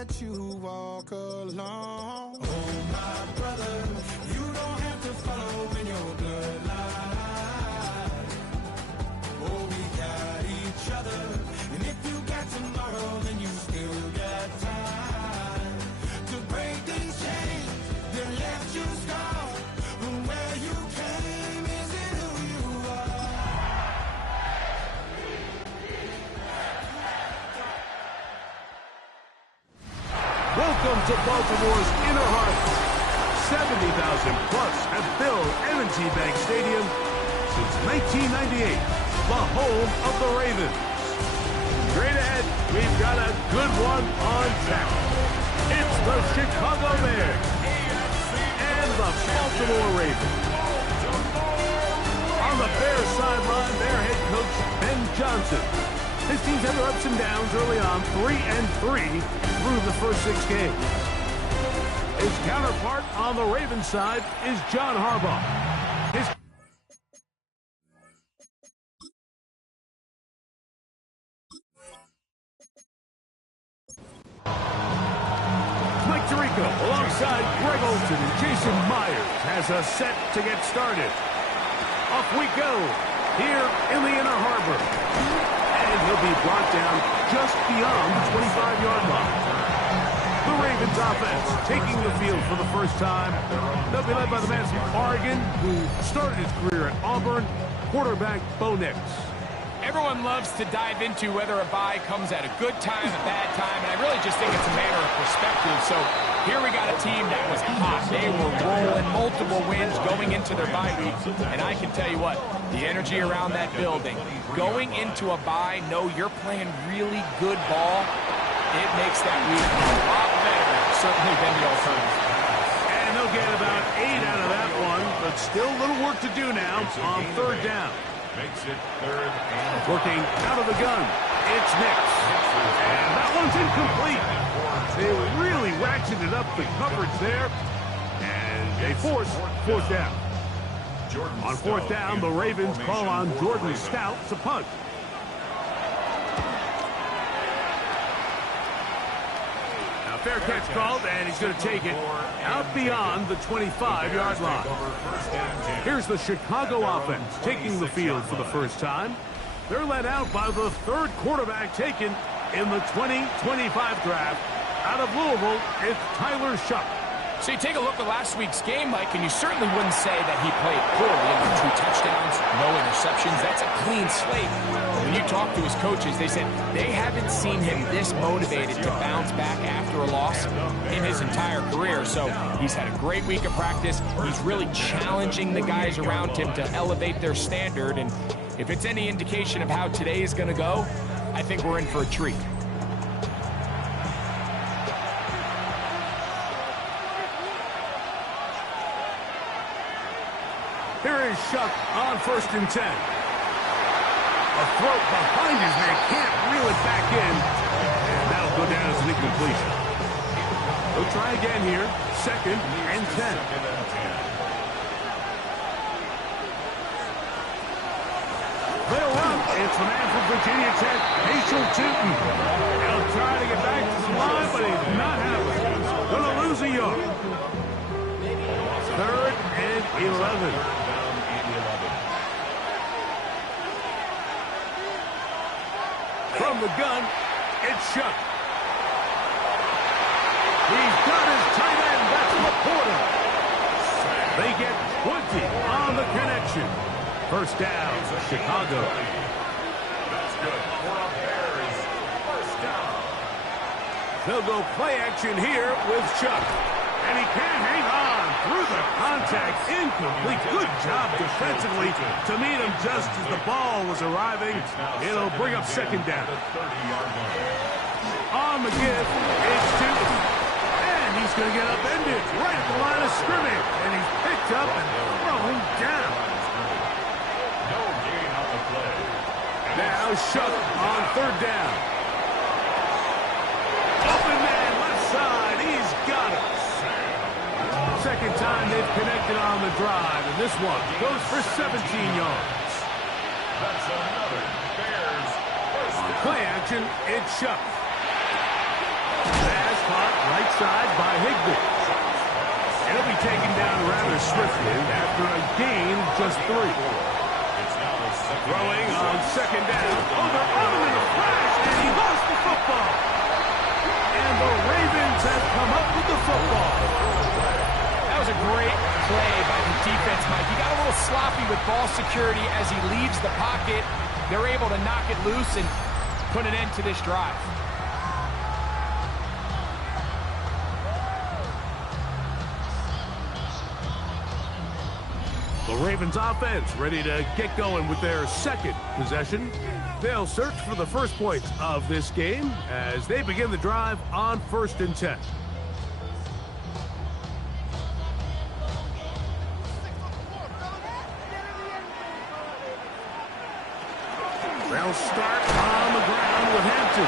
let you walk alone. Oh, my brother, you don't have to follow in your bloodline. Oh, we got each other, and if you got tomorrow, then you still got time to break these chains that left you scarred. From where you came isn't who you are. Welcome to Baltimore's inner heart. 70,000 plus at Bill M&T Bank Stadium since 1998, the home of the Ravens. Straight ahead, we've got a good one on tap. It's the Chicago Bears and the Baltimore Ravens. On the Bears sideline, their head coach, Ben Johnson. His teams had their ups and downs early on, 3-3 through the first 6 games. His counterpart on the Ravens side is John Harbaugh. Mike Tirico alongside Greg Olsen and Jason Myers has a set to get started. Off we go here in the Inner Harbor. And he'll be brought down just beyond the 25-yard line. The Ravens offense taking the field for the first time. They'll be led by the man from Oregon who started his career at Auburn, quarterback Bo Nix. Everyone loves to dive into whether a bye comes at a good time, a bad time, and I really just think it's a matter of perspective. So here we got a team that was hot. They were rolling, multiple wins going into their bye week, and I can tell you what, the energy around that building, going into a bye, know you're playing really good ball, it makes that week a lot better, certainly than the alternative. And they'll get about 8 out of that one, but still a little work to do now on third down. Makes it third and working out of the gun. It's Nix. And that one's incomplete. They really ratcheted up the coverage there. And they force fourth down. On fourth down, the Ravens call on Jordan Stout to punt. Now fair catch called, and he's going to take it out beyond the 25-yard line. Here's the Chicago offense taking the field for the first time. They're led out by the third quarterback taken in the 2025 draft. Out of Louisville, it's Tyler Shuck. So you take a look at last week's game, Mike, and you certainly wouldn't say that he played poorly. 2 touchdowns, no interceptions. That's a clean slate. When you talk to his coaches, they said they haven't seen him this motivated to bounce back after a loss in his entire career. So he's had a great week of practice. He's really challenging the guys around him to elevate their standard. And if it's any indication of how today is going to go, I think we're in for a treat. Here is Shuck on 1st and 10. A throat behind his man, can't reel it back in. And that'll go down as an incompletion. They'll try again here. 2nd and 10. They'll run. It's the man from Virginia Tech, Hazel Tootin. He'll try to get back to the line, but he's not happening. Gonna lose a yard. 3rd and 11. From the gun, it's Shuck. He's got his tight end. That's Laporta. They get 20 on the connection. First down, Chicago. that's good for a Bears first down. They'll go play action here with Shuck. And he can't hang on through the contact. Incomplete. Good job defensively to meet him just as the ball was arriving. It'll bring up 2nd down. On the give, it's Tootin. And he's going to get upended right at the line of scrimmage. And he's picked up and thrown down. No gain on the play. Now Shuck on 3rd down. Open man left side. He's got it. Second time they've connected on the drive, and this one goes for 17 yards. That's another Bears first On play action, it's Shuck. Pass side by Higbee. And he'll be taken down rather swiftly after a gain of just 3. Throwing on second down. Oh, they're on him in a flash, and he lost the football. And the Ravens have come up with the football. That was a great play by the defense, Mike. He got a little sloppy with ball security as he leaves the pocket. They're able to knock it loose and put an end to this drive. The Ravens offense ready to get going with their second possession. They'll search for the first points of this game as they begin the drive on 1st and 10. They'll start on the ground with Hampton.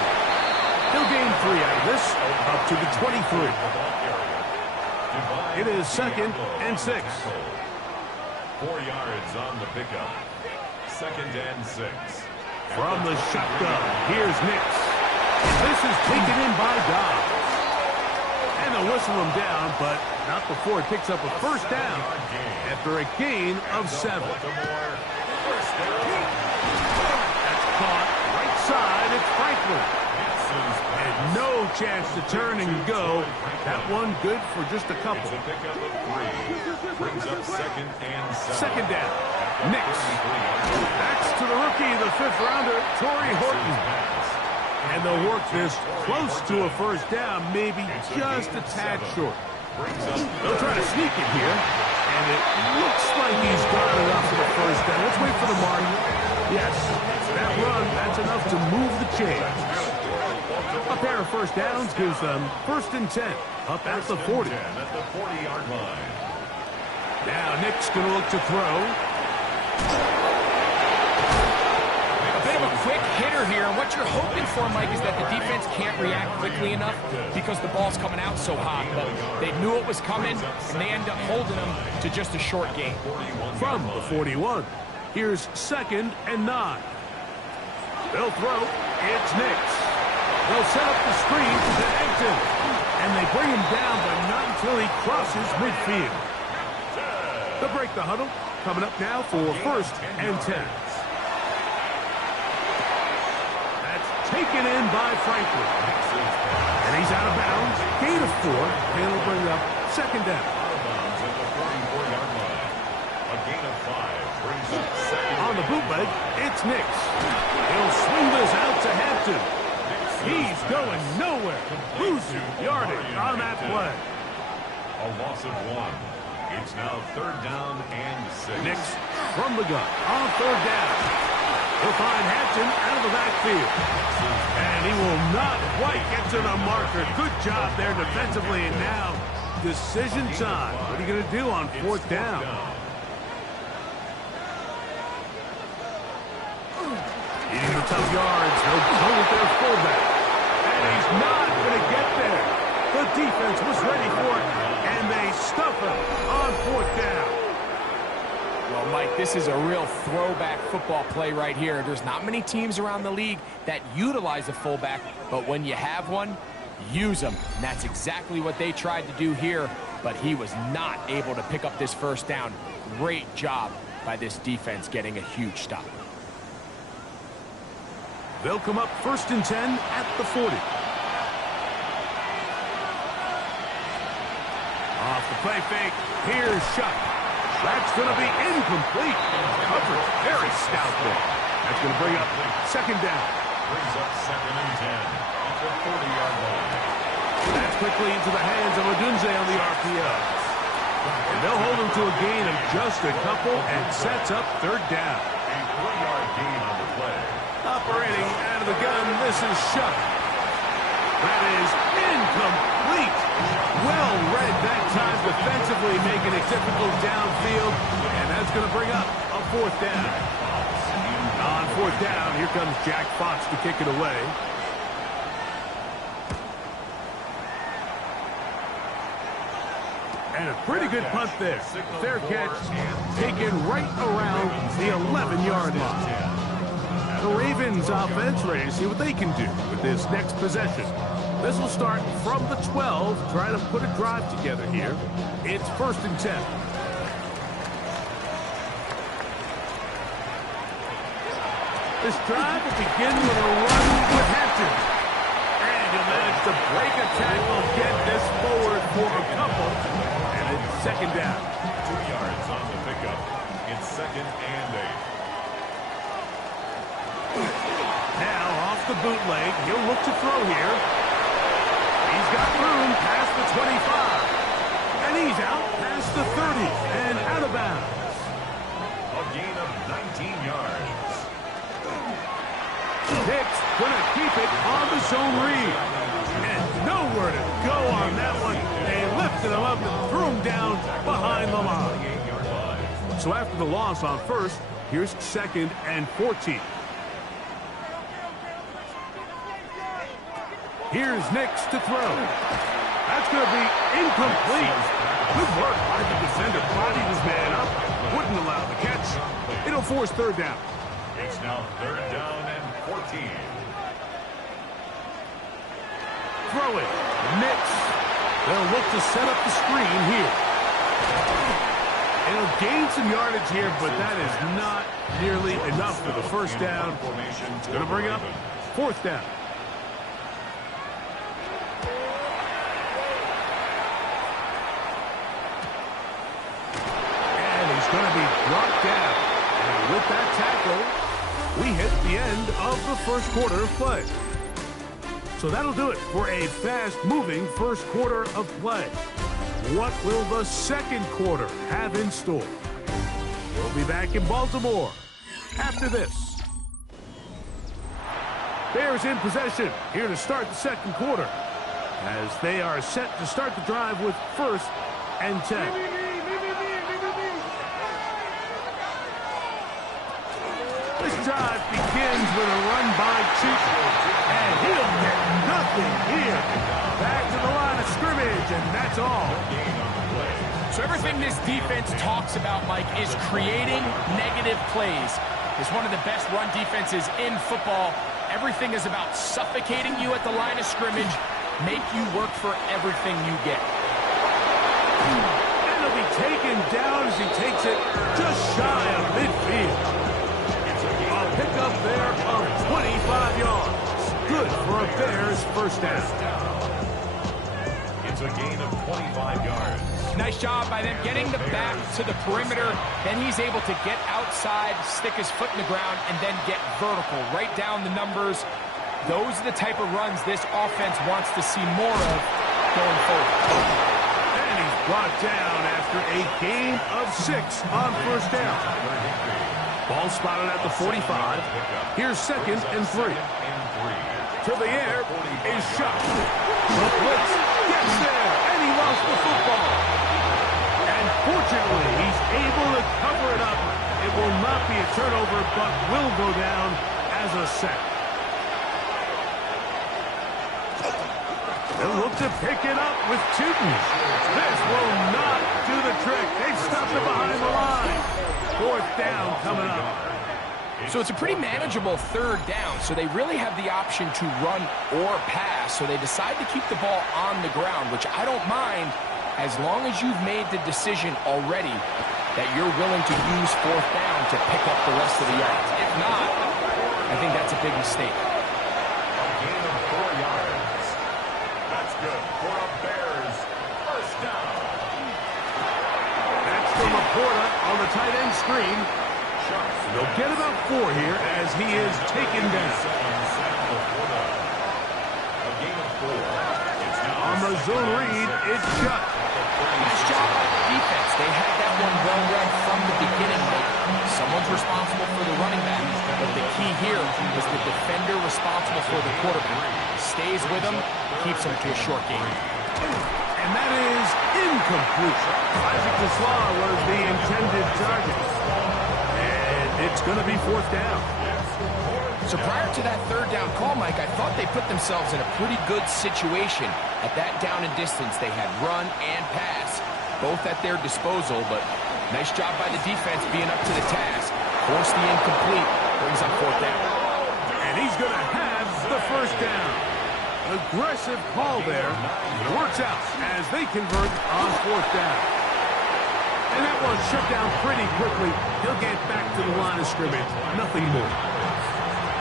He'll gain 3 out of this, up to the 23. It is 2nd and 6. 4 yards on the pickup. 2nd and 6. From the shotgun, here's Nix. This is taken in by Dobbs. And they'll whistle him down, but not before he picks up a first down after a gain of 7. That's caught right side. It's Franklin. And no chance to turn and go. That one good for just a couple. It's a pickup of 3. Brings up 2nd and 7. Second down. Nix. Backs to the rookie, the 5th rounder, Torrey Horton. And they'll work this close to a first down, maybe just a tad short. They'll try to sneak it here. And it looks like he's got enough for the first down. Let's wait for the mark. Yes, that run, that's enough to move the chains. A pair of first downs gives them 1st and 10, up at the 40. At the 40-yard line. Now Nick's going to look to throw. A bit of a quick hitter here, and what you're hoping for, Mike, is that the defense can't react quickly enough because the ball's coming out so hot. But they knew it was coming, and they end up holding them to just a short gain. From the 41, here's 2nd and 9. They'll throw. It's Nix. They'll set up the screen to Hampton. And they bring him down, but not until he crosses midfield. They'll break the huddle. Coming up now for 1st and 10. That's taken in by Franklin. And he's out of bounds. Gain of 4. And it'll bring up 2nd down. A gain of 5 brings up 2nd. On the bootleg, it's Nix. He'll swing this out to Hampton. He's going nowhere. Losing yardage on that play. A loss of 1. It's now 3rd down and 6. Nix from the gun on 3rd down. He'll find Hampton out of the backfield. And he will not quite get to the marker. Good job there defensively. And now, decision time. What are you going to do on 4th down? Eating the tough yards. They'll go with their fullback. And he's not going to get there. The defense was ready for it, and they stuff him on 4th down. Well, Mike, this is a real throwback football play right here. There's not many teams around the league that utilize a fullback, but when you have one, use them. And that's exactly what they tried to do here, but he was not able to pick up this first down. Great job by this defense getting a huge stop. They'll come up 1st and 10 at the 40. Off the play fake, here's Shuck. That's going to be incomplete. Coverage very stout there. That's going to bring up 2nd down. Brings up 2nd and 10 at the 40-yard line. That's quickly into the hands of Odunze on the RPO. And they'll hold him to a gain of just a couple and sets up 3rd down. A 3-yard gain on the play. Operating out of the gun, this is Shuck. That is incomplete. Well read that time defensively, making it difficult downfield. And that's going to bring up a 4th down. On 4th down, here comes Jack Fox to kick it away. And a pretty good punt there. Fair catch, taken right around the 11-yard line. The Ravens offense ready to see what they can do with this next possession. This will start from the 12, trying to put a drive together here. It's 1st and 10. This drive will begin with a run with Hampton. And he'll manage to break a tackle, get this forward for a couple, and it's 2nd down. 2 yards on the pickup. It's 2nd and 8. Now off the bootleg, he'll look to throw here. He's got room past the 25. And he's out past the 30 and out of bounds. A gain of 19 yards. Hicks going to keep it on the zone read. And nowhere to go on that one. They lifted him up and threw him down behind the line. 8-yard line. So after the loss on 1st, here's 2nd and 14. Here's Nix to throw. That's going to be incomplete. Good work by the defender. Bodied his man up. Wouldn't allow the catch. It'll force 3rd down. It's now 3rd down and 14. Throw it. Nix. They'll look to set up the screen here. It'll gain some yardage here, but that is not nearly enough for the 1st down. It's going to bring up 4th down. Going to be brought down. And with that tackle, we hit the end of the 1st quarter of play. So that'll do it for a fast-moving 1st quarter of play. What will the 2nd quarter have in store? We'll be back in Baltimore after this. Bears in possession here to start the 2nd quarter as they are set to start the drive with 1st and 10. This drive begins with a run by Chiefs, and he'll get nothing here. Back to the line of scrimmage, and that's all. So everything this defense talks about, Mike, is creating negative plays. It's one of the best run defenses in football. Everything is about suffocating you at the line of scrimmage, make you work for everything you get. And he'll be taken down as he takes it just shy of midfield. A pickup there of 25 yards. Good for a Bears 1st down. It's a gain of 25 yards. Nice job by them getting the back to the perimeter. Then he's able to get outside, stick his foot in the ground, and then get vertical. Right down the numbers. Those are the type of runs this offense wants to see more of going forward. And he's brought down after a gain of 6 on 1st down. Ball spotted at the 45. Here's 2nd and 3. To the air is shot. The blitz gets there, and he lost the football. And fortunately, he's able to cover it up. It will not be a turnover, but will go down as a sack. They'll look to pick it up with Tootin. This will not do the trick. They've stuffed it behind the line. 4th down coming up. So it's a pretty manageable 3rd down, so they really have the option to run or pass, so they decide to keep the ball on the ground, which I don't mind as long as you've made the decision already that you're willing to use 4th down to pick up the rest of the yards. If not, I think that's a big mistake. A gain of 4 yards. That's good for a Bears 1st down. That's from Laporta on the tight end screen. They'll get about 4 here as he is taken down. A gain of 4. It's now On the zone read, it's shut. Nice job by the defense. They had that one well read from the beginning. Someone's responsible for the running back, but the key here is the defender responsible for the quarterback. Stays with him, keeps him to a short game. And that is incomplete. Isaac Tesla was the intended target. And it's going to be 4th down. So prior to that 3rd down call, Mike, I thought they put themselves in a pretty good situation. At that down and distance, they had run and pass, both at their disposal, but nice job by the defense being up to the task. Force the incomplete, brings up 4th down. And he's going to have the 1st down. Aggressive call there. It works out as they convert on 4th down. And that one shut down pretty quickly. He'll get back to the line of scrimmage. Nothing more.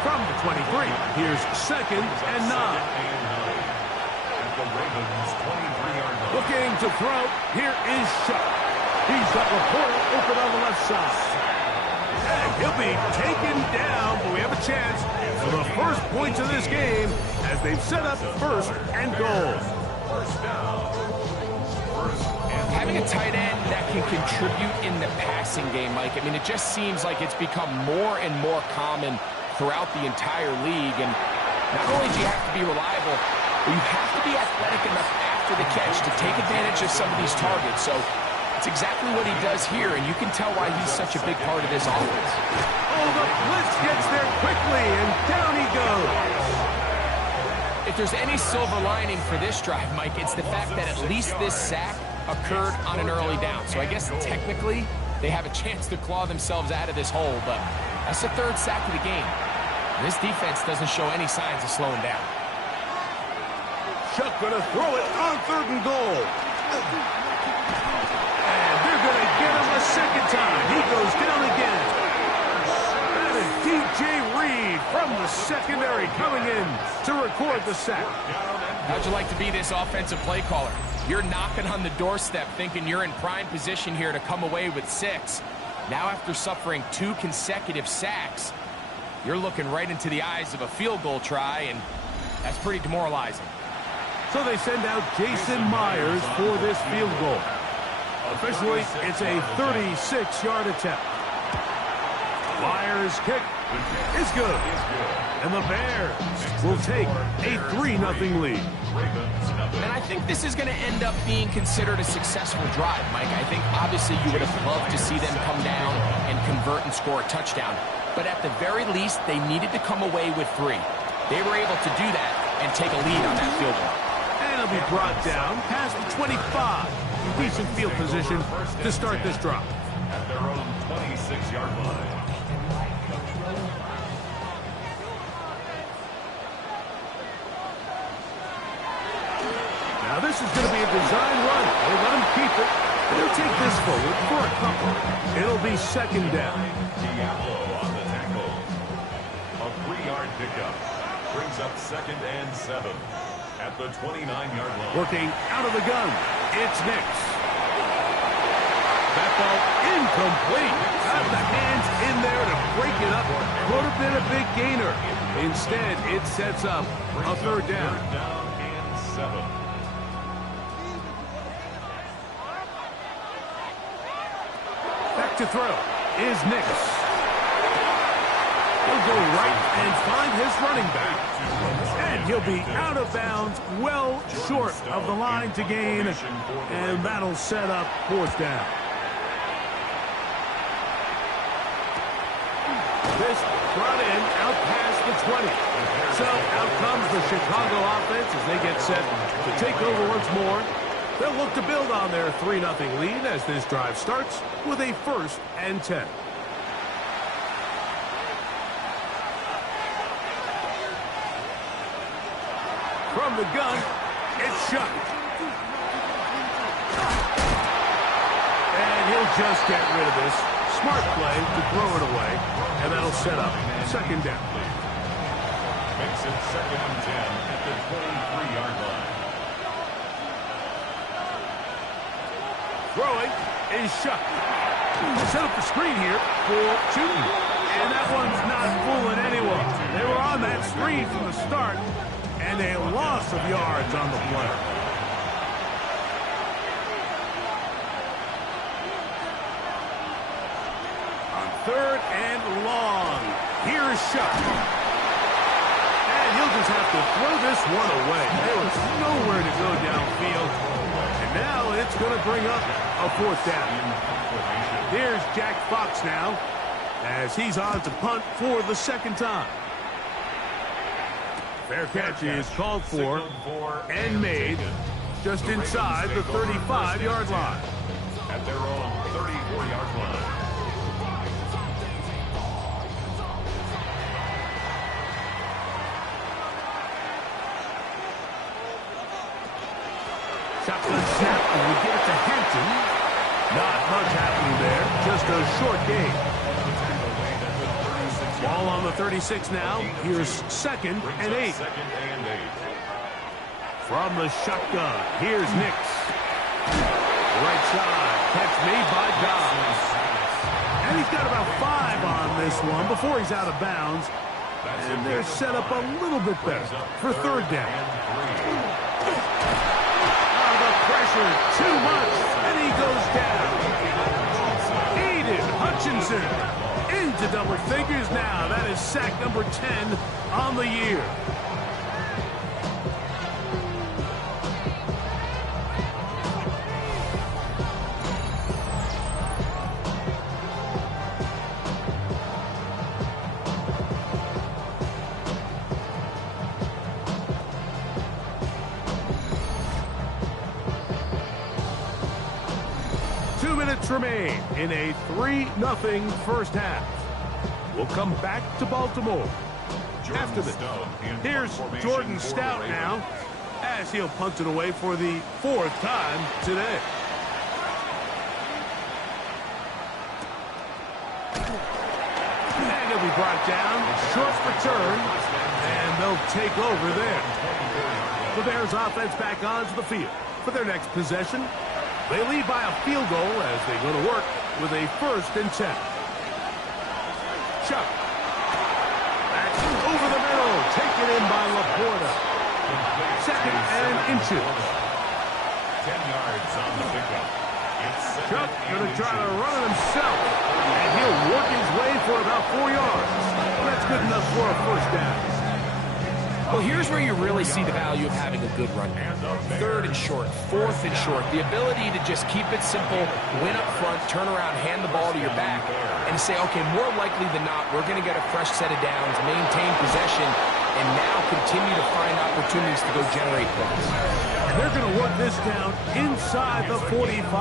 From the 23, here's 2nd and 9. Looking to throw. Here is Shuck. He's got Laporta open on the left side. And he'll be taken down, but we have a chance for the first points of this game as they've set up 1st and goal. Having a tight end that can contribute in the passing game, Mike, I mean, it just seems like it's become more and more common throughout the entire league. And not only do you have to be reliable, but you have to be athletic enough after the catch to take advantage of some of these targets. So it's exactly what he does here, and you can tell why he's such a big part of this offense. Oh, the blitz gets there quickly, and down he goes. If there's any silver lining for this drive, Mike, it's the fact that at least this sack occurred on an early down. So I guess technically they have a chance to claw themselves out of this hole, but that's the 3rd sack of the game. And this defense doesn't show any signs of slowing down. Shuck going to throw it on 3rd and goal. And they're going to get him a second time. He goes down again. That is DJ Reed from the secondary coming in to record the sack. How'd you like to be this offensive play caller? You're knocking on the doorstep thinking you're in prime position here to come away with 6. Now after suffering 2 consecutive sacks, you're looking right into the eyes of a field goal try, and that's pretty demoralizing. So they send out Jason Myers for this field goal. Officially, it's a 36-yard attempt. Myers' kick is good. And the Bears will take a 3-0 lead. And I think this is going to end up being considered a successful drive, Mike. I think obviously you would have loved to see them come down and convert and score a touchdown. But at the very least, they needed to come away with 3. They were able to do that and take a lead on that field goal. And it'll be brought down past the 25. Decent field position to start this drive. At their own 26-yard line. Now this is going to be a design run. They'll let him keep it. They'll take this forward for a couple. It'll be 2nd down. Diablo on the tackle. A 3-yard pickup. Brings up 2nd and 7. At the 29-yard line. Working out of the gun. It's Nix. That ball incomplete. Got the hands in there to break it up. Would have been a big gainer. Instead, it sets up a 3rd down. 3rd down and 7. Back to throw is Nix. He'll go right and find his running back. And he'll be out of bounds, well short of the line to gain. And that'll set up 4th down. This brought in out past the 20. So out comes the Chicago offense as they get set to take over once more. They'll look to build on their 3-0 lead as this drive starts with a 1st and 10. From the gun, it's Shuck. And he'll just get rid of this. Smart play to throw it away, and that'll set up 2nd down. Makes it 2nd and 10 at the 23-yard line. Throwing is Shuck. Set up the screen here for shooting. And that one's not fooling anyone. They were on that screen from the start, and a loss of yards on the play. On 3rd and long, here's Shuck. And he'll just have to throw this one away. There was nowhere to go downfield. And now it's going to bring up a 4th down. Here's Jack Fox now, as he's on to punt for the 2nd time. Fair catch is called for and made just inside the 35-yard line. At their own 34-yard line. Shotgun snap, and we get it to Hampton. Not much happening there, just a short gain. Ball on the 36 now. Here's 2nd and 8. From the shotgun, here's Nix. Right side, catch made by Dobbs. And he's got about 5 on this one before he's out of bounds. And they're set up a little bit better for 3rd down. Oh, the pressure, too much, and he goes down. Aiden Hutchinson into double figures now. That is sack number 10 on the year. Remain in a 3-0 first half. We'll come back to Baltimore after this. Here's Jordan Stout now as he'll punt it away for the 4th time today. And he'll be brought down. Short return. And they'll take over there. The Bears offense back onto the field for their next possession. They lead by a field goal as they go to work with a 1st and 10. Chuck. That's over the middle. Taken in by Laporta. 2nd and inches. 10 yards on the pickup. Chuck going to try to run it himself. And he'll work his way for about 4 yards. That's good enough for a 1st down. Well, here's where you really see the value of having a good run game. 3rd and short, 4th and short. The ability to just keep it simple, win up front, turn around, hand the ball to your back, and say, okay, more likely than not, we're going to get a fresh set of downs, maintain possession, and now continue to find opportunities to go generate points. And they're going to work this down inside the 45.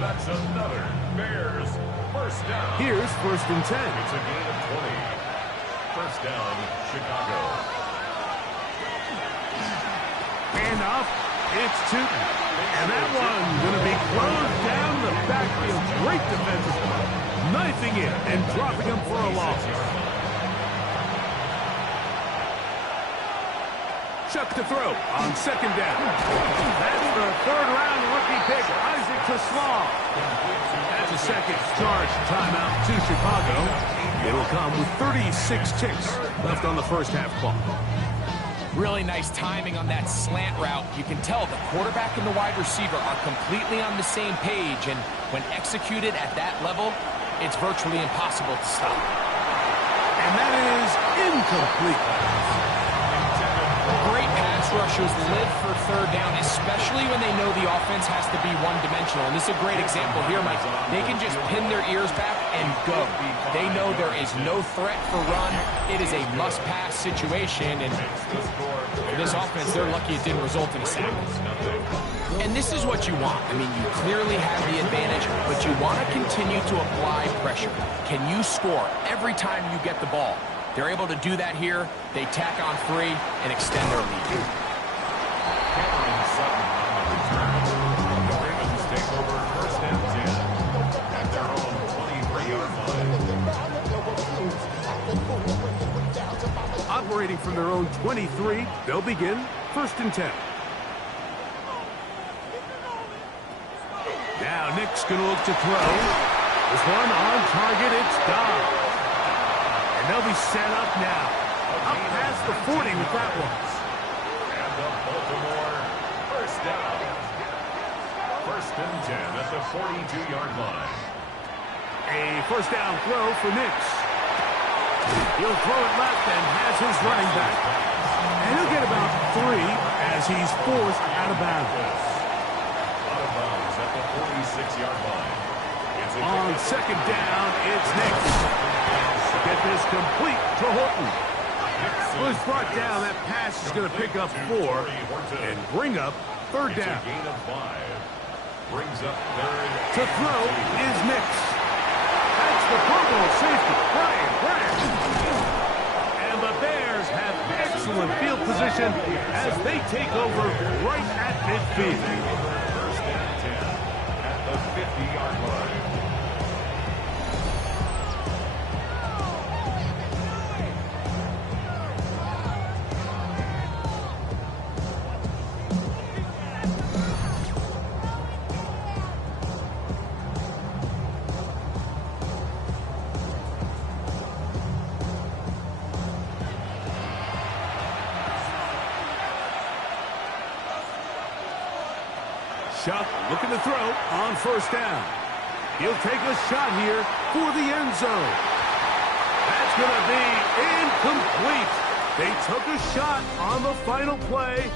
That's another Bears 1st down. Here's 1st and 10. It's a gain of 20. 1st down, Chicago. Handoff, it's Tootin. And that one going to be closed down the backfield. Great defensive play. Knifing in and dropping him for a loss. Chuck to throw on 2nd down. That's the 3rd-round rookie pick, Isaac Taslaw. That's a 2nd charge timeout to Chicago. It'll come with 36 ticks left on the 1st half clock. Really nice timing on that slant route. You can tell the quarterback and the wide receiver are completely on the same page, and when executed at that level, it's virtually impossible to stop. And that is incomplete. Great pass rushers live for 3rd down, especially when they know the offense has to be one-dimensional. And this is a great example here, Mike. They can just pin their ears back and go. They know there is no threat for run. It is a must-pass situation, and for this offense, they're lucky it didn't result in a sack. And this is what you want. I mean, you clearly have the advantage, but you want to continue to apply pressure. Can you score every time you get the ball? They're able to do that here. They tack on 3 and extend their lead. The Ravens take over 1st and 10 at their own 23-yard line. Operating from their own 23, they'll begin 1st and 10. Now Nick's going to look to throw. This one on target, it's Dobbs. They'll be set up now. Up past the 40 with that one. And the Baltimore 1st down. 1st and 10 at the 42-yard line. A 1st down throw for Nix. He'll throw it left and has his running back. And he'll get about 3 as he's forced out of bounds. Out of bounds at the 46-yard line. On 2nd down, it's Nix. Get this complete to Horton. Was brought down. That pass is going to pick up 4 and bring up 3rd down. Gain of 5. Brings up 3rd. To throw is Nix. That's the fumble safety. Brian Branch. And the Bears have excellent field position as they take over right at midfield. field. First and 10 at the 50-yard line. Chuck looking to throw on first down. He'll take a shot here for the end zone. That's going to be incomplete. They took a shot on the final play.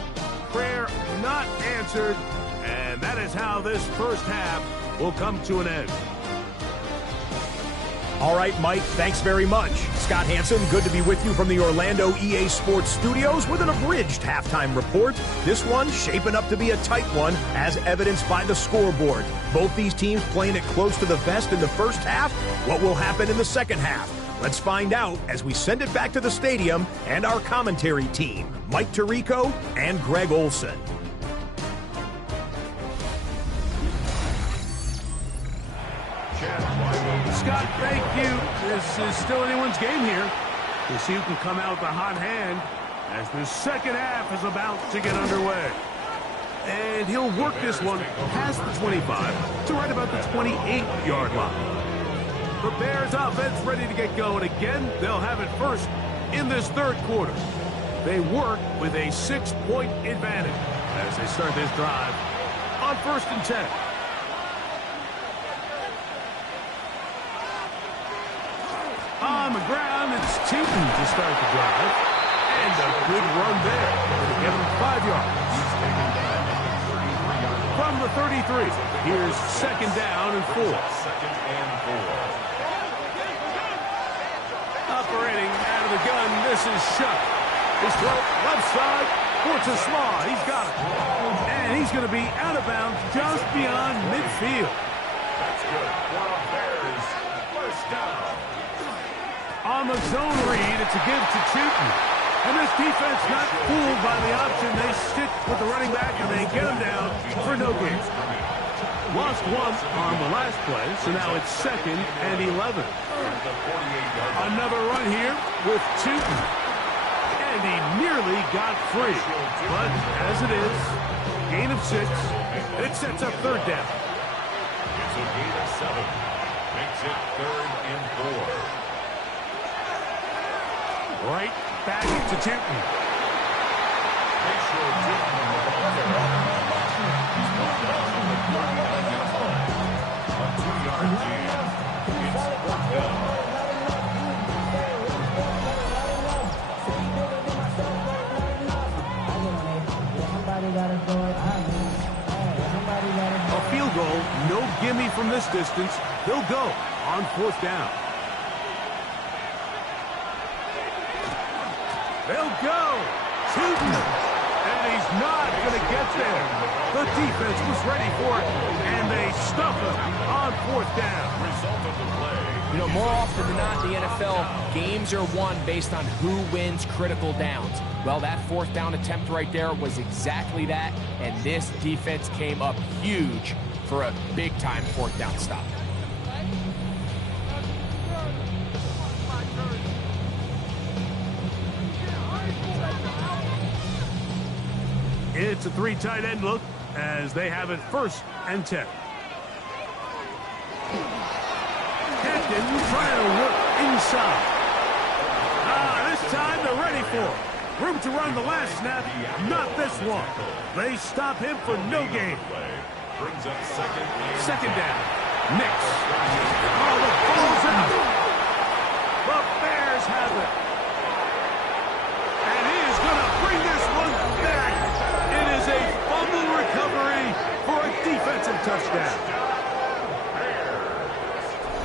Prayer not answered. And that is how this first half will come to an end. All right, Mike, thanks very much. Scott Hansen, good to be with you from the Orlando EA Sports Studios with an abridged halftime report. This one shaping up to be a tight one, as evidenced by the scoreboard. Both these teams playing it close to the vest in the first half. What will happen in the second half? Let's find out as we send it back to the stadium and our commentary team, Mike Tirico and Greg Olson. Scott, thank you. This is still anyone's game here. We'll see who can come out with a hot hand as the second half is about to get underway. And he'll work this one past the 25 to right about the 28-yard line. The Bears offense ready to get going again. They'll have it first in this third quarter. They work with a 6-point advantage as they start this drive on 1st and 10. On the ground, it's Tootin to start the drive. And a good run there. It'll give him 5 yards. From the 33, here's 2nd down and 4. Operating out of the gun, this is Shuck. His throw, left side, Fortesslaw, he's got it. And he's going to be out of bounds just beyond midfield. That's good. For the Bears, first down. On the zone read, it's a give to Tootin. And this defense not fooled by the option. They stick with the running back and they get him down for no gain. Lost one on the last play, so now it's 2nd and 11. Another run here with Tootin. And he nearly got free. But as it is, gain of 6, and it sets up 3rd down. It's a gain of 7. Makes it 3rd and 4. Right back to Tootin. Make sure Tootin on the ball. He's brought down on the 39-yard line. A 2-yard gain. It's 4th down. A field goal, no gimme from this distance. They'll go on 4th down. They'll go. Tootin. And he's not going to get there. The defense was ready for it, and they stuff him on 4th down. Result of the play. You know, more often than not in the NFL, games are won based on who wins critical downs. Well, that 4th down attempt right there was exactly that, and this defense came up huge for a big-time 4th down stop. It's a 3 tight end look as they have it 1st and 10. Captain trying to work inside. This time they're ready for it. Room to run the last snap, not this one. They stop him for no gain. Brings up 2nd down. Nix. Oh, the ball's out. The Bears have it. And he is going to bring this one back. It is a fumble recovery for a defensive touchdown.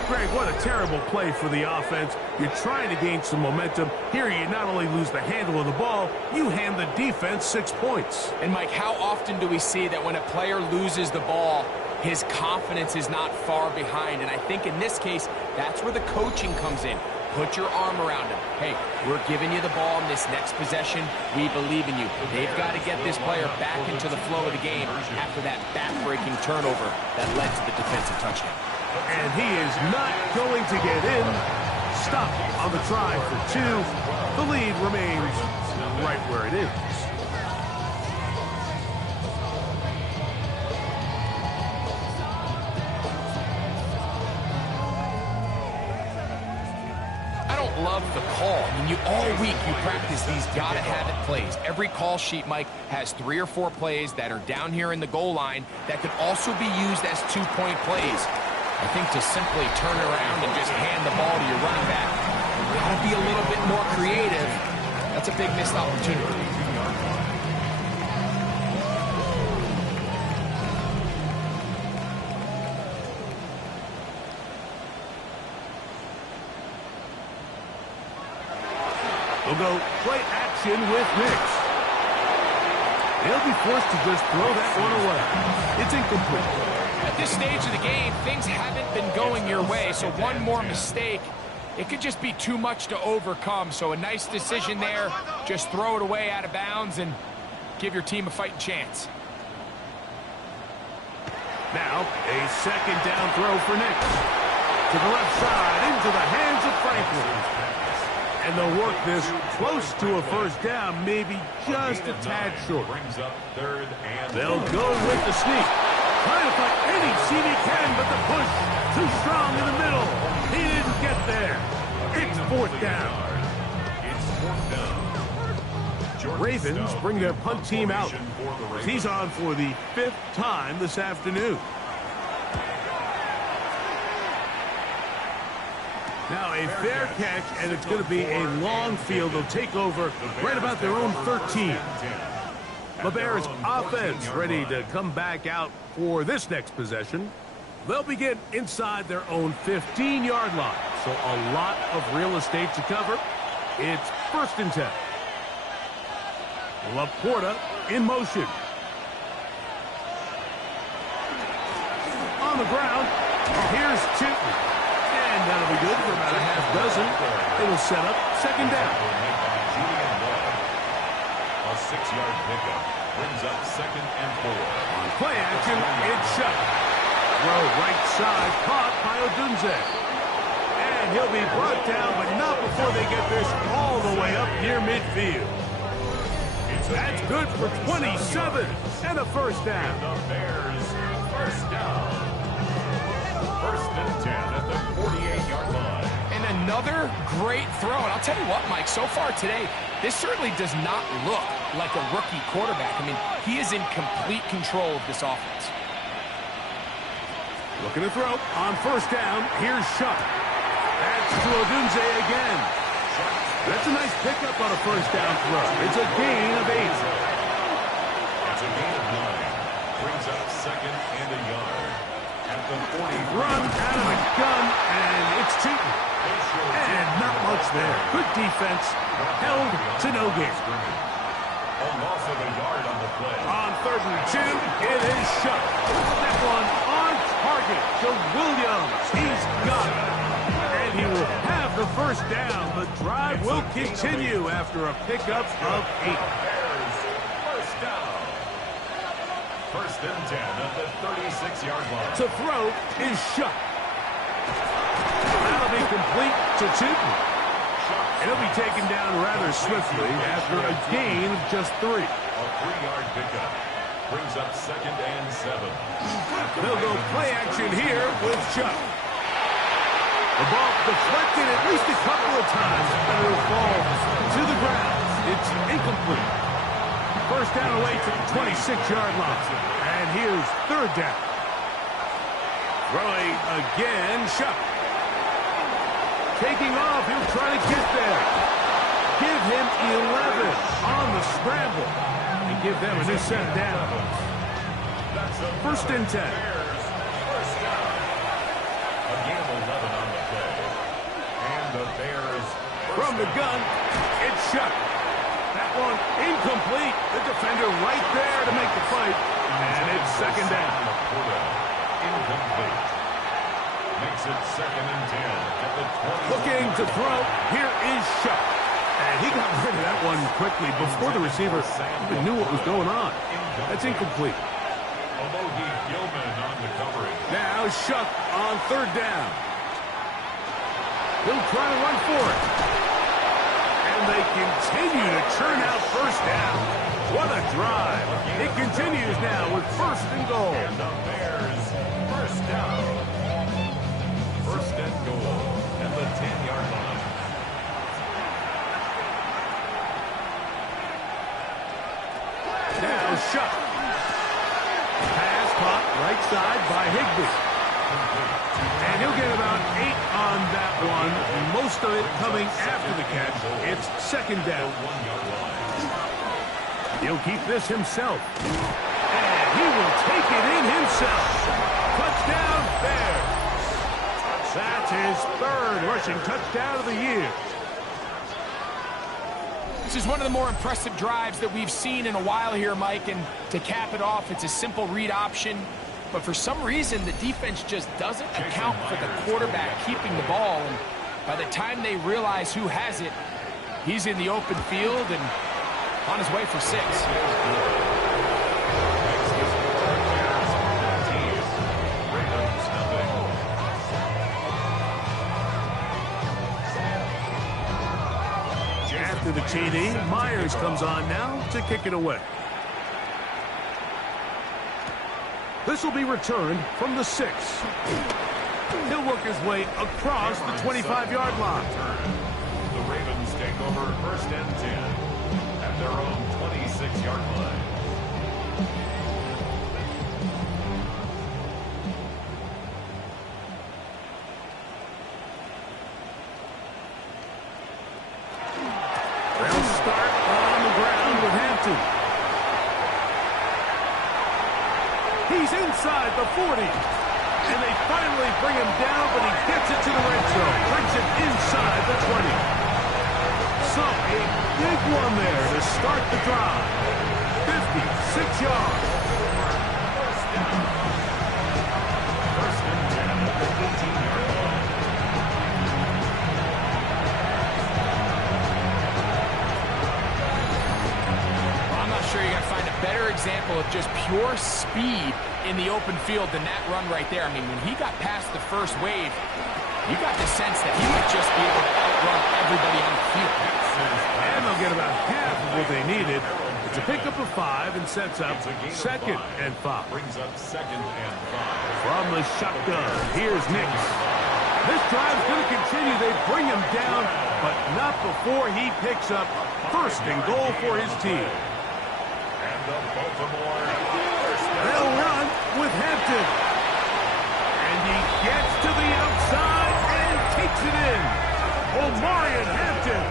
Greg, what a terrible play for the offense. You're trying to gain some momentum. Here you not only lose the handle of the ball, you hand the defense 6 points. And Mike, how often do we see that when a player loses the ball, his confidence is not far behind? And I think in this case, that's where the coaching comes in. Put your arm around him. Hey, we're giving you the ball in this next possession. We believe in you. They've got to get this player back into the flow of the game after that back-breaking turnover that led to the defensive touchdown. And he is not going to get in. Stop on the try for 2. The lead remains right where it is. Love the call. I mean, all week you practice these gotta-have-it plays. Every call sheet, Mike, has 3 or 4 plays that are down here in the goal line that could also be used as 2-point plays. I think to simply turn around and just hand the ball to your running back, you gotta be a little bit more creative. That's a big missed opportunity. They'll go play action with Nix. They'll be forced to just throw that one away. It's incomplete. At this stage of the game, things haven't been going your way, so one more mistake, it could just be too much to overcome. So a nice decision there. Just throw it away out of bounds and give your team a fighting chance. Now, a second down throw for Nix. To the left side, into the hands of Franklin. And they'll work this close to a first down, maybe just a tad short. They'll go with the sneak. Trying to find any seam he can, but the push too strong in the middle. He didn't get there. It's 4th down. Ravens bring their punt team out. He's on for the 5th time this afternoon. Now a fair catch, and it's going to be a long field. They'll take over right about their own 13. LeBear's offense ready to come back out for this next possession. They'll begin inside their own 15-yard line. So a lot of real estate to cover. It's 1st and 10. Laporta in motion. On the ground, here's Chitton. And that'll be good for about a half dozen. It'll set up 2nd down. A 6-yard pickup brings up 2nd and 4. On play action, it's shut. Throw right side, caught by Odunze. And he'll be brought down, but not before they get this all the way up near midfield. That's good for 27 and a 1st down. The Bears, 1st down. 1st and 10 at the 48-yard line. And another great throw. And I'll tell you what, Mike, so far today, this certainly does not look like a rookie quarterback. I mean, he is in complete control of this offense. Looking to throw on 1st down. Here's Shuck. That's to Odunze again. That's a nice pickup on a 1st down throw. It's a gain of 8. It's a gain of 9. Brings up 2nd and a yard. At the 40. Run out of the gun, and it's Cheaton. And not much there. Good defense. Held to no gain. A loss of a yard on the play. On 3rd and 2, it is Shuck. That one on target to Williams. He's got it. And he will have the 1st down. The drive will continue after a pickup of 8. Bears, 1st down. 1st and 10 at the 36-yard line. To throw is Shuck. That'll be complete to Chitton. And he'll be taken down rather swiftly after a gain of just 3. A 3-yard pickup brings up 2nd and 7. They'll go play action here with Shuck. The ball deflected at least a couple of times, and it'll fall to the ground. It's incomplete. 1st down away to the 26-yard line. And here's 3rd down. Throwing again, Shuck. Taking off, he'll try to get there. Give him 11 on the scramble. And give them a new set down. 1st and 10. From the gun, it's Shuck. That one incomplete. The defender right there to make the fight. And it's 2nd down. Incomplete. Makes it 2nd and 10 at the 20. Looking to throw. Here is Shuck. And he got rid of that one quickly before the receiver even knew what was going on. That's incomplete. Gilman on the coverage. Now Shuck on 3rd down. He'll try to run for it. And they continue to churn out 1st down. What a drive. It continues now with 1st and goal. And the Bears 1st down. 1st and goal at the 10-yard line. Now Shuck. Pass caught right side by Higbee. And he'll get about 8 on that one. Most of it coming after the catch. It's 2nd down. He'll keep this himself. And he will take it in himself. Touchdown, Bears. That's his 3rd rushing touchdown of the year. This is one of the more impressive drives that we've seen in a while here, Mike, and to cap it off, it's a simple read option, but for some reason, the defense just doesn't account for the quarterback keeping the ball, and by the time they realize who has it, he's in the open field and on his way for 6. After the TD, Myers comes on now to kick it away. This will be returned from the 6. He'll work his way across the 25-yard line. The Ravens take over 1st and 10 at their own 26-yard line. They'll start on the ground with Hampton. He's inside the 40. And they finally bring him down, but he gets it to the red zone. Brings it inside the 20. So a big one there to start the drive. 56 yards. 1st and 10 at the 18-yard line. I'm not sure you're going to find a better example of just pure speed in the open field than that run right there. I mean, when he got past the first wave, you got the sense that he might just be able to outrun everybody on the field. And they'll get about half of what they needed. It's a pickup of 5 and sets up 2nd and 5. Brings up 2nd and 5. From the shotgun, here's Nix. This drive's going to continue. They bring him down, but not before he picks up 1st and goal for his team. And the Baltimore They'll run with Hampton. And he gets to the outside and takes it in. Omarion Hampton.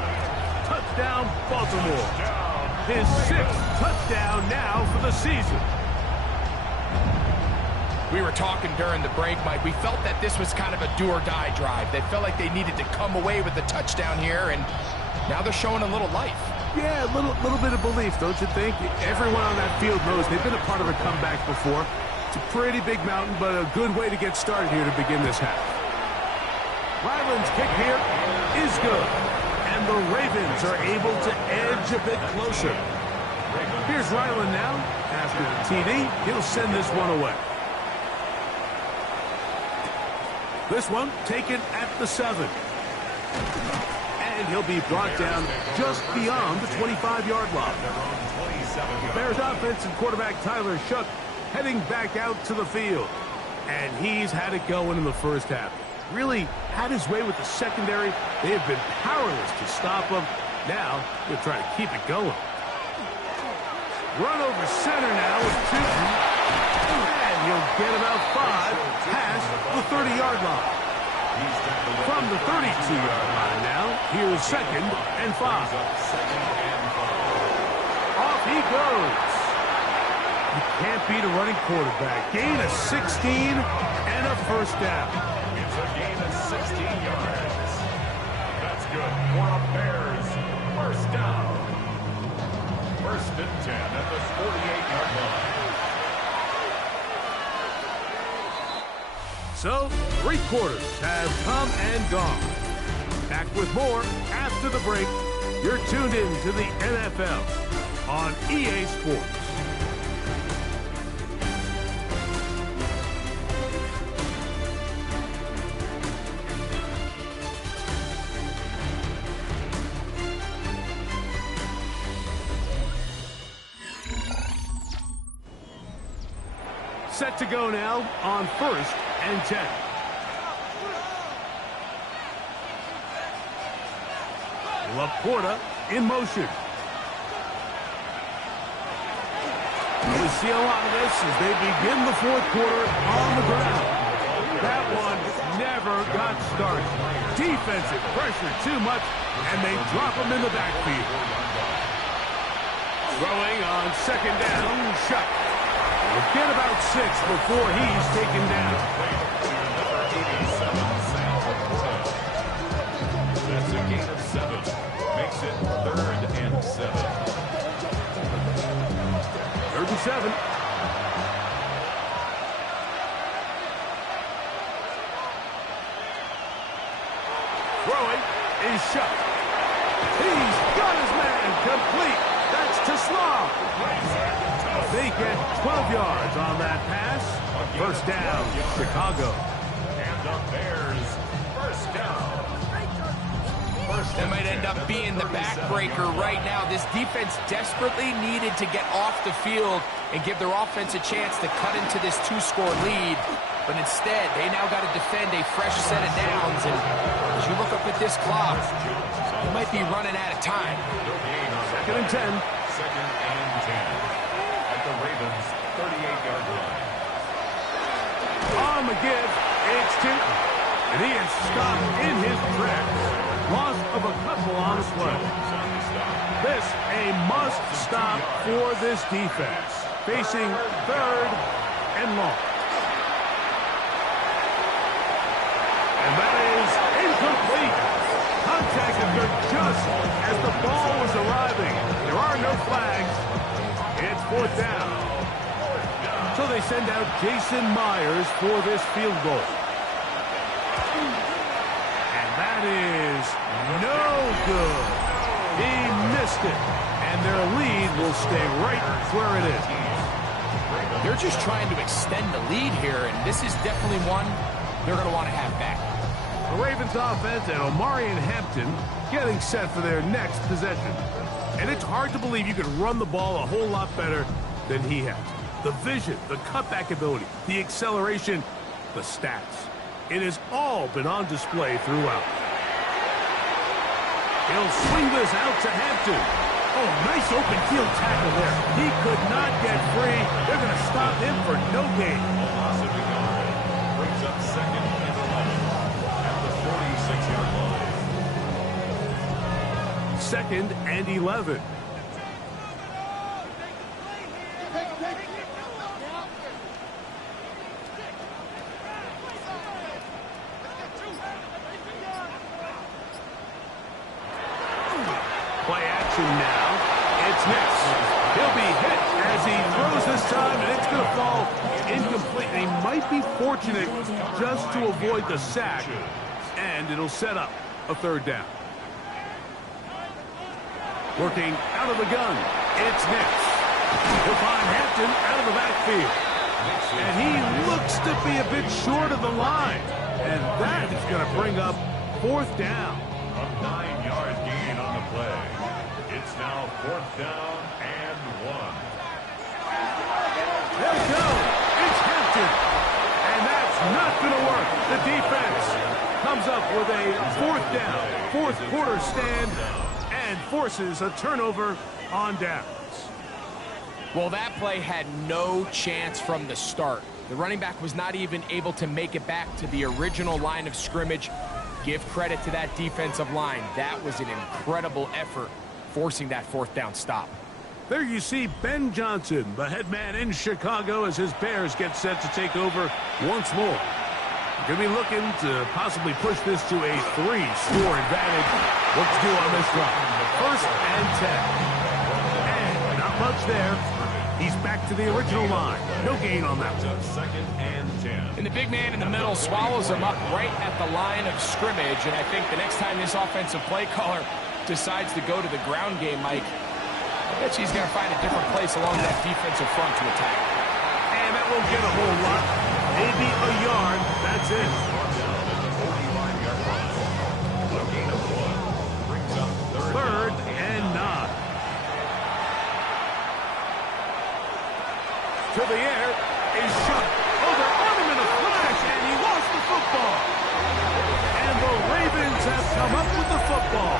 Touchdown, Baltimore. His 6th touchdown now for the season. We were talking during the break, Mike. We felt that this was kind of a do-or-die drive. They felt like they needed to come away with the touchdown here, and now they're showing a little life. Yeah, a little bit of belief, don't you think? Everyone on that field knows they've been a part of a comeback before. It's a pretty big mountain, but a good way to get started here to begin this half. Ryland's kick here is good, and the Ravens are able to edge a bit closer. Here's Ryland now. After the TD, he'll send this one away. This one taken at the 7. And he'll be brought down just beyond the 25-yard line. Bears offense and quarterback Tyler Shuck heading back out to the field. And he's had it going in the first half. Really had his way with the secondary. They have been powerless to stop him. Now he'll try to keep it going. Run over center now with 2. And he'll get about 5 past the 30-yard line. From the 32-yard line now, here's 2nd and 5. Off he goes. You can't beat a running quarterback. Gain of 16 and a 1st down. It's a gain of 16 yards. That's good for the Bears. 1st down. 1st and 10 at the 48-yard line. So, 3 quarters have come and gone. Back with more after the break. You're tuned in to the NFL on EA Sports. Set to go now on 1st and 10. Laporta in motion. We see a lot of this as they begin the 4th quarter on the ground. That one never got started. Defensive pressure too much, and they drop him in the backfield. Throwing on 2nd down, shot. We'll get about 6 before he's taken down. That's a gain of 7. Makes it 3rd and 7. 3rd and 7. Throwing is shot. He's got his man complete. That's to Slaw. They get 12 yards on that pass. 1st down, Chicago. And the Bears, 1st down. That might end up being the backbreaker right now. This defense desperately needed to get off the field and give their offense a chance to cut into this 2-score lead. But instead, they now got to defend a fresh set of downs. And as you look up at this clock, they might be running out of time. 2nd and 10. 2nd and 10. At the Ravens' 38-yard line. On the give, it's Tinton. And he is stopped in his tracks. Loss of a couple on his play. This a must-stop for this defense. Facing 3rd and long. And that is incomplete. Contacted just as the ball was arriving. There are no flags. It's 4th down. So they send out Jason Myers for this field goal. And that is no good. He missed it. And their lead will stay right where it is. They're just trying to extend the lead here, and this is definitely one they're going to want to have back. The Ravens offense and Omarion Hampton getting set for their next possession. And it's hard to believe you could run the ball a whole lot better than he has. The vision, the cutback ability, the acceleration, the stats. It has all been on display throughout. He'll swing this out to Hampton. Oh, nice open field tackle there. He could not get free. They're going to stop him for no gain. Loss of a yard. Brings up 2nd and 11 at the 46-yard line. 2nd and 11. Play action now. It's Nix. He'll be hit as he throws this time, and it's going to fall incomplete. He might be fortunate just to avoid the sack, and it'll set up a 3rd down. Working out of the gun, it's Nix. He'll find Hampton out of the backfield. And he looks to be a bit short of the line. And that is going to bring up 4th down. A 9-yard gain on the play. It's now 4th down and 1. There we go. It's Hampton. And that's not going to work. The defense comes up with a 4th down, 4th quarter stand, and forces a turnover on downs. Well, that play had no chance from the start. The running back was not even able to make it back to the original line of scrimmage. Give credit to that defensive line. That was an incredible effort, forcing that 4th down stop. There you see Ben Johnson, the head man in Chicago, as his Bears get set to take over once more. Going to be looking to possibly push this to a 3-score advantage. What to do on this drive? 1st and 10. And not much there. He's back to the original line. No gain on that one. Second and 10. And the big man in the middle swallows him up right at the line of scrimmage. And I think the next time this offensive play caller decides to go to the ground game, Mike, I bet she's going to find a different place along that defensive front to attack. And that won't get a whole lot. Maybe a yard. That's it. Third and 9. To the air, a shot. Oh, they're on him in a flash, and he lost the football. And the Ravens have come up with the football.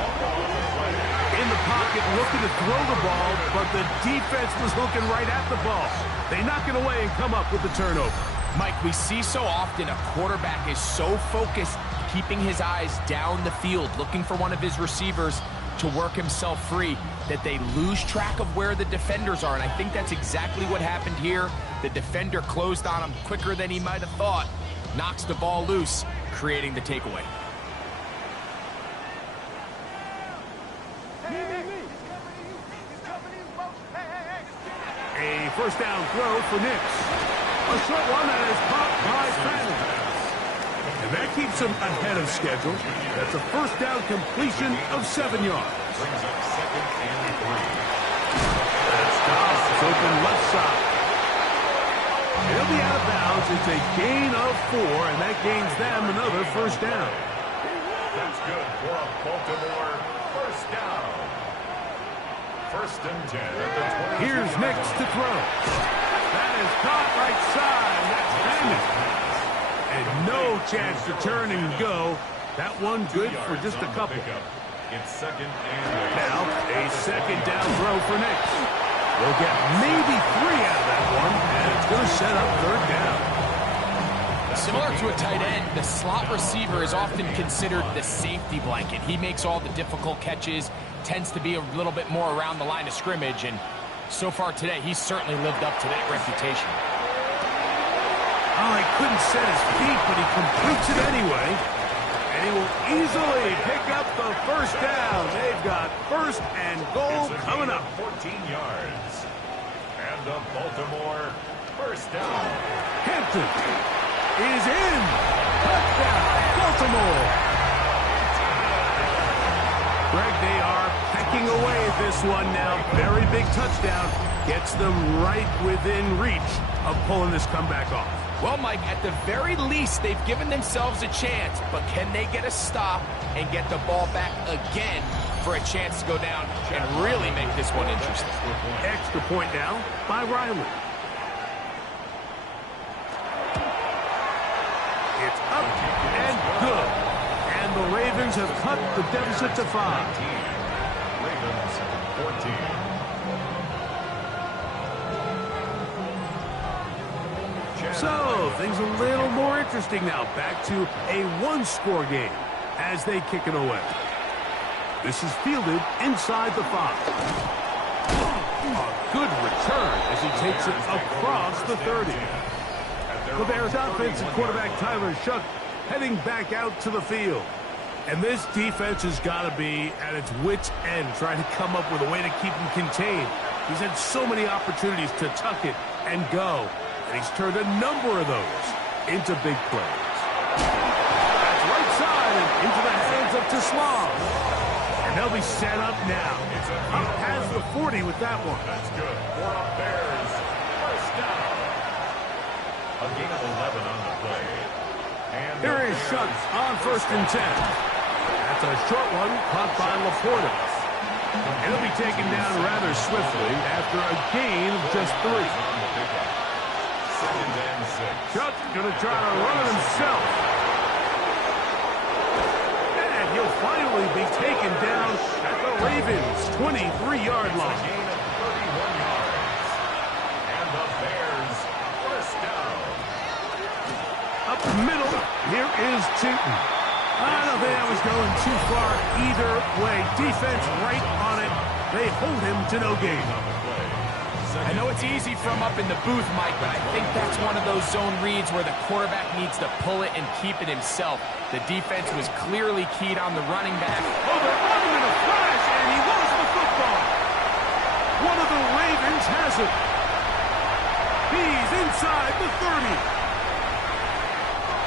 In the pocket, looking to throw the ball, but the defense was looking right at the ball. They knock it away and come up with the turnover. Mike, we see so often a quarterback is so focused, keeping his eyes down the field, looking for one of his receivers to work himself free, that they lose track of where the defenders are. And I think that's exactly what happened here. The defender closed on him quicker than he might have thought, knocks the ball loose, creating the takeaway. A first down throw for Nix. A short one that is caught by Fenton. And that keeps him ahead of schedule. That's a first down completion of 7 yards. Brings up second and 3. That's Dobbs. It's open left side. He'll be out of bounds. It's a gain of 4, and that gains them another first down. That's good for a Baltimore first down. First and 10 at the 20. Here's Nix to throw. That is caught right side. That's damaged. And no chance to turn and go. That one good for just a couple. It's second and 8. Now, a second down throw for Nix. We'll get maybe 3 out of that one, and it's going to set up third down. Similar to a tight end, the slot receiver is often considered the safety blanket. He makes all the difficult catches, tends to be a little bit more around the line of scrimmage, and so far today, he's certainly lived up to that reputation. Oh, he couldn't set his feet, but he completes it anyway. And he will easily pick up the first down. They've got first and goal coming up. 14 yards. And the Baltimore first down. Hampton is in. Touchdown, Baltimore. Greg, they are pecking away at this one now. Very big touchdown. Gets them right within reach of pulling this comeback off. Well, Mike, at the very least, they've given themselves a chance, but can they get a stop and get the ball back again for a chance to go down and really make this one interesting? Extra point now by Riley. It's up and good. And the Ravens have cut the deficit to 5. Ravens 14. So, things a little more interesting now. Back to a one-score game as they kick it away. This is fielded inside the 5. A good return as he takes it across the 30. The Bears offense and quarterback Tyler Shuck heading back out to the field. And this defense has got to be at its wits' end, trying to come up with a way to keep him contained. He's had so many opportunities to tuck it and go. And he's turned a number of those into big plays. That's right side and into the hands of Tislam. And they'll be set up now. Up past the 40 with that one. That's good for the Bears. First down. A gain of 11 on the play. And Here is Schultz on first and 10. That's a short one caught by Laporta. And he'll be taken down rather swiftly after a gain of just 3. Second and 6. Schuck's going to try to run it himself. And he'll finally be taken down at the Ravens' 23-yard line. Gain of 31 yards. And the Bears first down. Up the middle, here is Tootin. I don't think that was going too far either way. Defense right on it. They hold him to no gain. I know it's easy from up in the booth, Mike, but I think that's one of those zone reads where the quarterback needs to pull it and keep it himself. The defense was clearly keyed on the running back. Oh, they're on him in a flash, and he lost the football. One of the Ravens has it. He's inside the 30.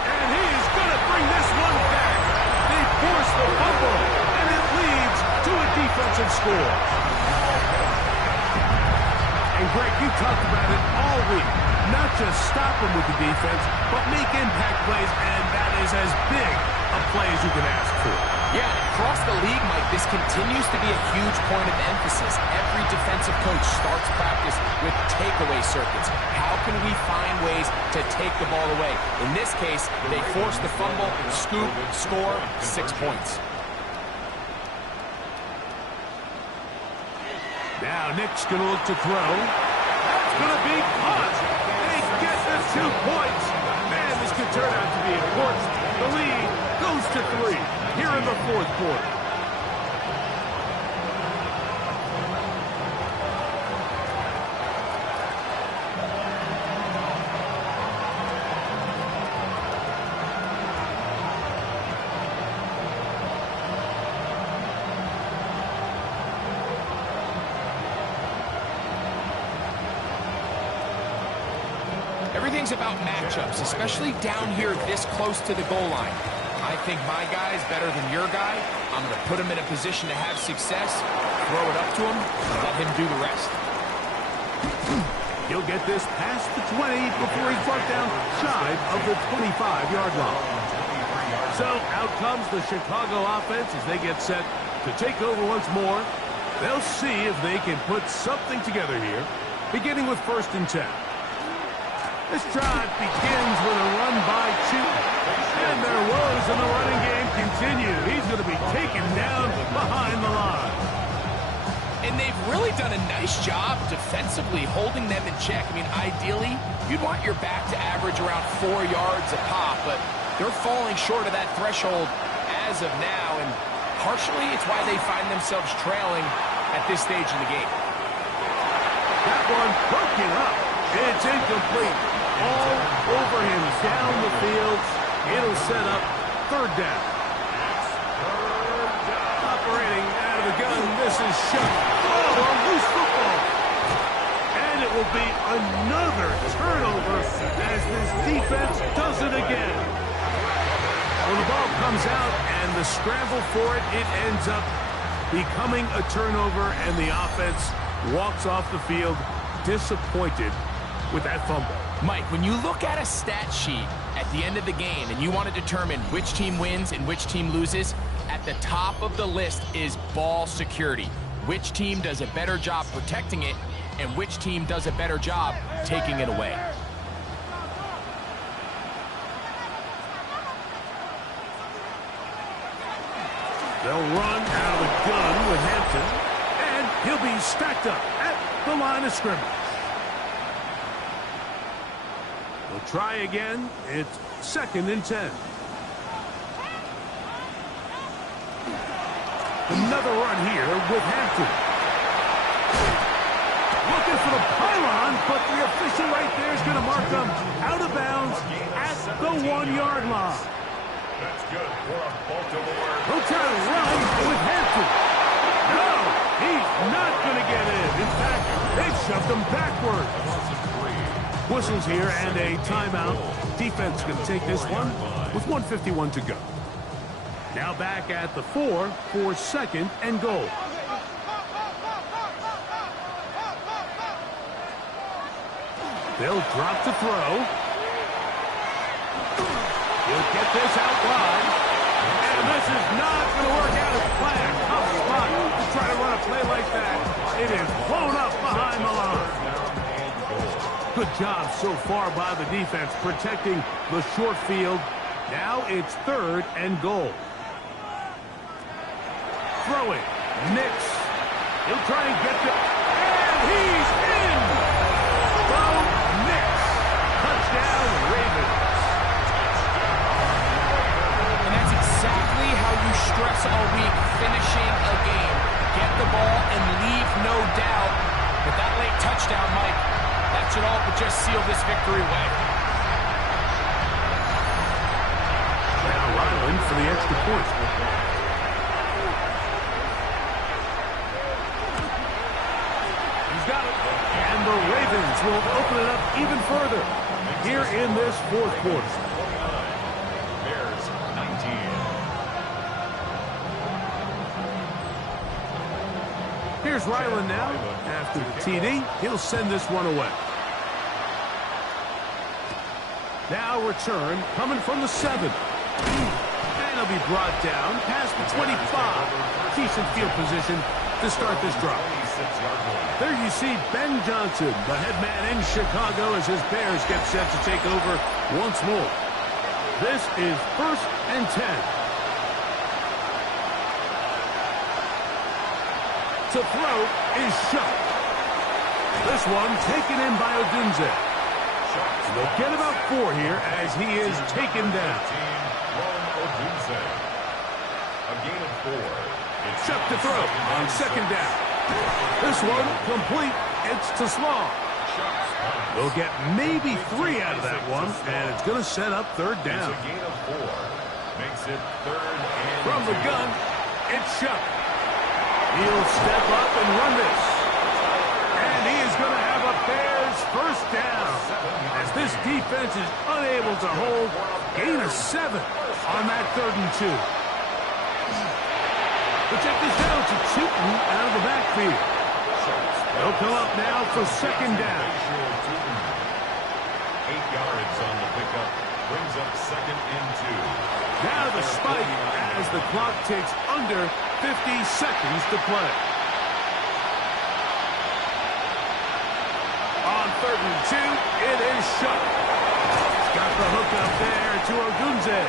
And he's going to bring this one back. They force the fumble, and it leads to a defensive score. And Greg, you talked about it all week. Not just stop them with the defense, but make impact plays, and that is as big a play as you can ask for. Yeah, across the league, Mike, this continues to be a huge point of emphasis. Every defensive coach starts practice with takeaway circuits. How can we find ways to take the ball away? In this case, they force the fumble, scoop, score, 6 points. Now Nick's going to look to throw. That's going to be caught. They get the 2 points. Man, this could turn out to be important. The lead goes to 3 here in the fourth quarter. Everything's about matchups, especially down here this close to the goal line. I think my guy is better than your guy. I'm going to put him in a position to have success, throw it up to him, and let him do the rest. He'll get this past the 20 before he's brought down shy of the 25-yard line. So out comes the Chicago offense as they get set to take over once more. They'll see if they can put something together here, beginning with 1st and 10. This drive begins with a run by 2. And their woes in the running game continue. He's going to be taken down behind the line. And they've really done a nice job defensively holding them in check. I mean, ideally, you'd want your back to average around 4 yards a pop, but they're falling short of that threshold as of now, and partially it's why they find themselves trailing at this stage in the game. That one broken up. It's incomplete. All over him down the field. It'll set up 3rd down. Operating out of the gun. This is shut. Oh, a loose football. And it will be another turnover as this defense does it again. When the ball comes out and the scramble for it, it ends up becoming a turnover, and the offense walks off the field disappointed with that fumble. Mike, when you look at a stat sheet at the end of the game and you want to determine which team wins and which team loses, at the top of the list is ball security. Which team does a better job protecting it and which team does a better job taking it away. They'll run out of the gun with Hampton, and he'll be stacked up at the line of scrimmage. They'll try again. It's 2nd and 10. Another run here with Hampton. Looking for the pylon, but the official right there is going to mark them out of bounds at the 1-yard line. That's good for a Baltimore. He'll try to run with Hampton. No, he's not going to get in. In fact, they've shoved him backwards. Whistles here and a timeout. Defense going to take this one with 1:51 to go. Now back at the 4 for 2nd and goal. They'll drop to throw. He'll get this out wide. And this is not going to work out as planned. Tough spot to try to run a play like that. It is blown up behind the line. Good job so far by the defense protecting the short field. Now it's 3rd and goal. Throwing. Nix. He'll try and get the... And he's in! Bo Nix. Touchdown, Ravens. And that's exactly how you stress all week, finishing a game. Get the ball and leave no doubt. But that late touchdown, Mike, that should all but just seal this victory away. Now Ryland for the extra point. He's got it. And the Ravens will open it up even further here in this fourth quarter. Bears 19. Here's Ryland now. After the TD, he'll send this one away. Now return coming from the 7. And he'll be brought down past the 25. Decent field position to start this drive. There you see Ben Johnson, the head man in Chicago, as his Bears get set to take over once more. This is 1st and 10. To throw is shot. This one taken in by Odunze. They'll get about 4 here as he is taken down. A gain of 4. Chuck to throw on 2nd down. This one complete. It's to Slaw. They'll get maybe 3 out of that one, and it's going to set up 3rd down. A gain of 4. Makes it 3rd and From the gun, it's Chuck. He'll step up and run this. And he is going to have a Bears 1st down, as this defense is unable to hold. Gain of 7 on that 3rd and 2. We'll check this down to Tootin out of the backfield. They'll come up now for 2nd down. 8 yards on the pickup. Brings up 2nd and 2. Now the spike as the clock takes under 50 seconds to play. On 3rd and 2, it is shut. Got the hook up there to Odunze.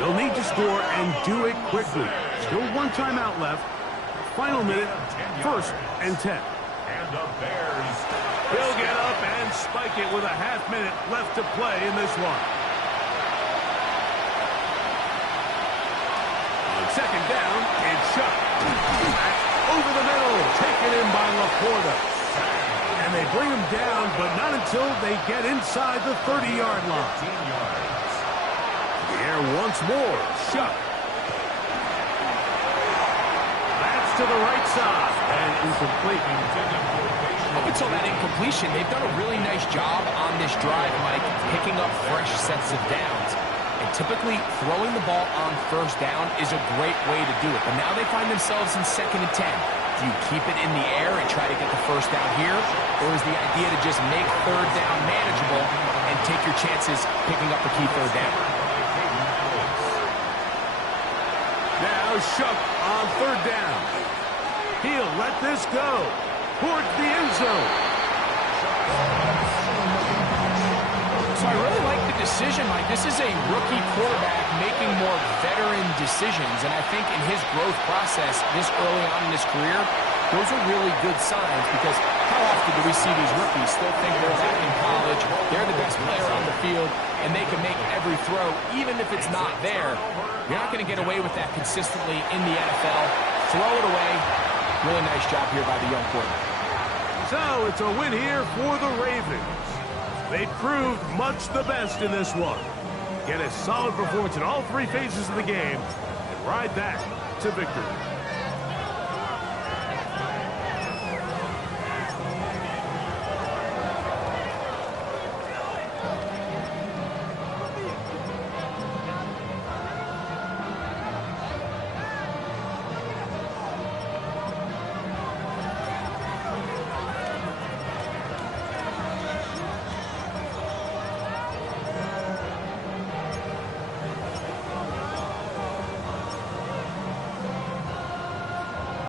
They'll need to score and do it quickly. Still 1 timeout left. Final minute, 1st and 10. And the Bears. He'll get up and spike it with a half-minute left to play in this one. On 2nd down, it's shut. That's over the middle, taken in by Laporta. And they bring him down, but not until they get inside the 30-yard line. 15 yards. The air once more, shut. That's to the right side, and incomplete. Up until that incompletion, they've done a really nice job on this drive, Mike, picking up fresh sets of downs. And typically, throwing the ball on 1st down is a great way to do it. But now they find themselves in 2nd and 10. Do you keep it in the air and try to get the 1st down here? Or is the idea to just make 3rd down manageable and take your chances picking up the key 3rd down? Now Shuck on 3rd down. He'll let this go towards the end zone. So I really like the decision, Mike. This is a rookie quarterback making more veteran decisions, and I think in his growth process this early on in his career, those are really good signs, because how often do we see these rookies still think they're back in college, they're the best player on the field, and they can make every throw, even if it's not there. You're not going to get away with that consistently in the NFL. Throw it away. Really nice job here by the young quarterback. So it's a win here for the Ravens. They proved much the best in this one. Get a solid performance in all 3 phases of the game and ride that to victory.